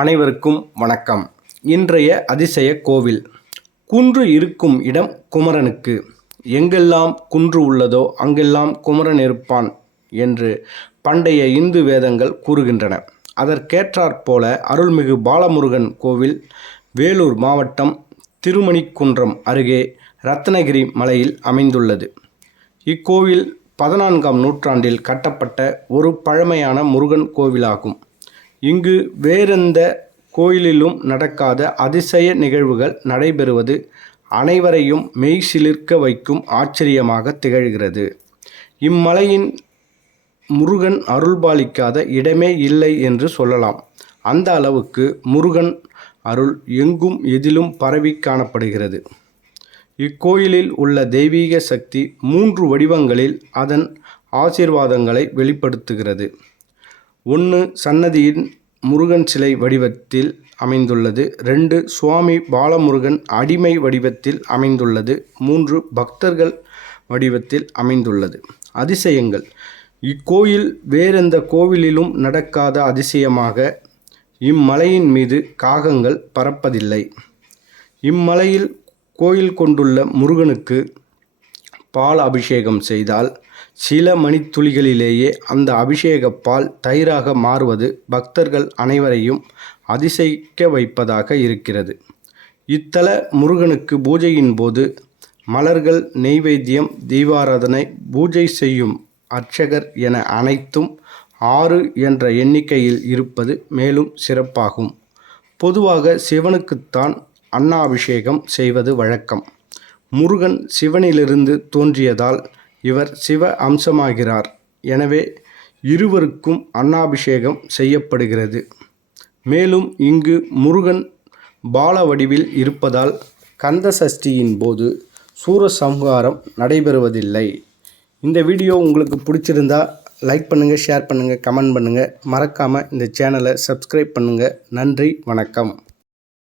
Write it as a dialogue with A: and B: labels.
A: அனைவருக்கும் வணக்கம். இன்றைய அதிசய கோவில் குன்று இருக்கும் இடம் குமரனுக்கு. எங்கெல்லாம் குன்று உள்ளதோ அங்கெல்லாம் குமரன் இருப்பான் என்று பண்டைய இந்து வேதங்கள் கூறுகின்றன. அதற்கேற்றாற்போல அருள்மிகு பாலமுருகன் கோவில் வேலூர் மாவட்டம் திருமணிக்குன்றம் அருகே ரத்னகிரி மலையில் அமைந்துள்ளது. இக்கோவில் பதினான்காம் நூற்றாண்டில் கட்டப்பட்ட ஒரு பழமையான முருகன் கோவிலாகும். இங்கு வேறெந்த கோயிலிலும் நடக்காத அதிசய நிகழ்வுகள் நடைபெறுவது அனைவரையும் மெய் சிலிர்க்க வைக்கும் ஆச்சரியமாக திகழ்கிறது. இம்மலையின் முருகன் அருள்பாலிக்காத இடமே இல்லை என்று சொல்லலாம். அந்த அளவுக்கு முருகன் அருள் எங்கும் எதிலும் பரவி காணப்படுகிறது. இக்கோயிலில் உள்ள தெய்வீக சக்தி மூன்று வடிவங்களில் அதன் ஆசீர்வாதங்களை வெளிப்படுத்துகிறது. ஒன்று சன்னதியின் முருகன் சிலை வடிவத்தில் அமைந்துள்ளது. ரெண்டு சுவாமி பாலமுருகன் அடிமை வடிவத்தில் அமைந்துள்ளது. மூன்று பக்தர்கள் வடிவத்தில் அமைந்துள்ளது. அதிசயங்கள். இக்கோயில் வேறெந்த கோவிலிலும் நடக்காத அதிசயமாக இம்மலையின் மீது காகங்கள் பறப்பதில்லை. இம்மலையில் கோயில் கொண்டுள்ள முருகனுக்கு பால் அபிஷேகம் செய்தால் சில மணித்துளிகளிலேயே அந்த அபிஷேக பால் தயிராக மாறுவது பக்தர்கள் அனைவரையும் அதிசயிக்க வைப்பதாக இருக்கிறது. இத்தல முருகனுக்கு பூஜையின் போது மலர்கள் நெய்வேத்தியம் தீபாராதனை பூஜை செய்யும் அர்ச்சகர் என அனைத்தும் ஆறு என்ற எண்ணிக்கையில் இருப்பது மேலும் சிறப்பாகும். பொதுவாக சிவனுக்குத்தான் அன்னாபிஷேகம் செய்வது வழக்கம். முருகன் சிவனிலிருந்து தோன்றியதால் இவர் சிவ அம்சமாகிறார். எனவே இருவருக்கும் அன்னாபிஷேகம் செய்யப்படுகிறது. மேலும் இங்கு முருகன் பால வடிவில் இருப்பதால் கந்த சஷ்டியின் போது சூரசம்ஹாரம் நடைபெறுவதில்லை. இந்த வீடியோ உங்களுக்கு பிடிச்சிருந்தா லைக் பண்ணுங்கள் ஷேர் பண்ணுங்கள் கமெண்ட் பண்ணுங்கள் மறக்காமல் இந்த சேனலை சப்ஸ்கிரைப் பண்ணுங்கள் நன்றி வணக்கம்.